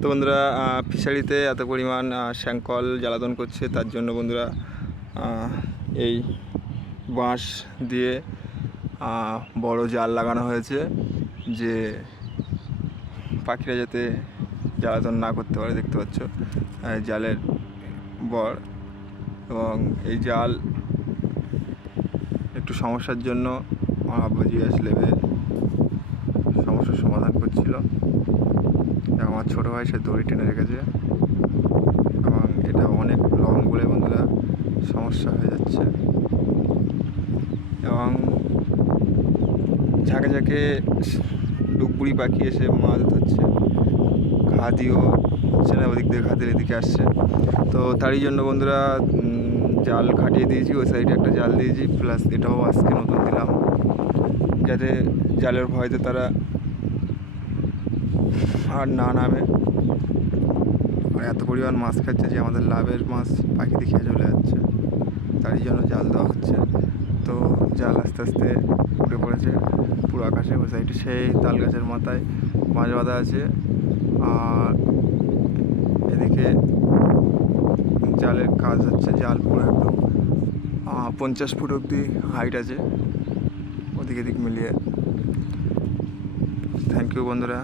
তো বন্ধুরা, ফিশারিতে এত পরিমাণ শ্যাঙ্কল জ্বালাতন করছে, তার জন্য বন্ধুরা এই বাঁশ দিয়ে বড় জাল লাগানো হয়েছে, যে পাখিরা যাতে জ্বালাতন না করতে পারে। দেখতে পাচ্ছ জালের বর, এবং এই জাল একটু সমস্যার জন্য আমার আব্বু জিজ্ঞেস লেবে সমস্যার সমাধান করছিল। আমার ছোটো ভাই সে দড়ি টেনে রেখেছে, এবং এটা অনেক লং বলে বন্ধুরা সমস্যা হয়ে যাচ্ছে। এবং ঝাঁকে ঝাঁকে ডুবুরি পাখি এসে মাছ ধরছে, ঘা দিয়েও হচ্ছে না, ওদিক দিয়ে ঘা দিয়ে এদিকে আসছে। তো তারই জন্য বন্ধুরা জাল খাটিয়ে দিয়েছি, ওই সাইডে একটা জাল দিয়েছি, প্লাস এটাও আজকে নতুন দিলাম, যাতে জালের ভয়তে তারা আর না নামে। আর এত পরিমাণ মাছ খাচ্ছে যে আমাদের লাভের মাছ পাখি দেখে চলে যাচ্ছে, তারই জন্য জাল দেওয়া হচ্ছে। তো জাল আস্তে আস্তে উঠে পড়েছে পুরো আকাশে, ওই সাইডে সেই তাল গাছের মাথায় মাছ বাঁধা আছে। আর এদিকে জালের কাজ হচ্ছে, জাল পুরো একদম 50 ফুট অবধি হাইট আছে ওদিক এদিক মিলিয়ে। থ্যাংক ইউ বন্ধুরা।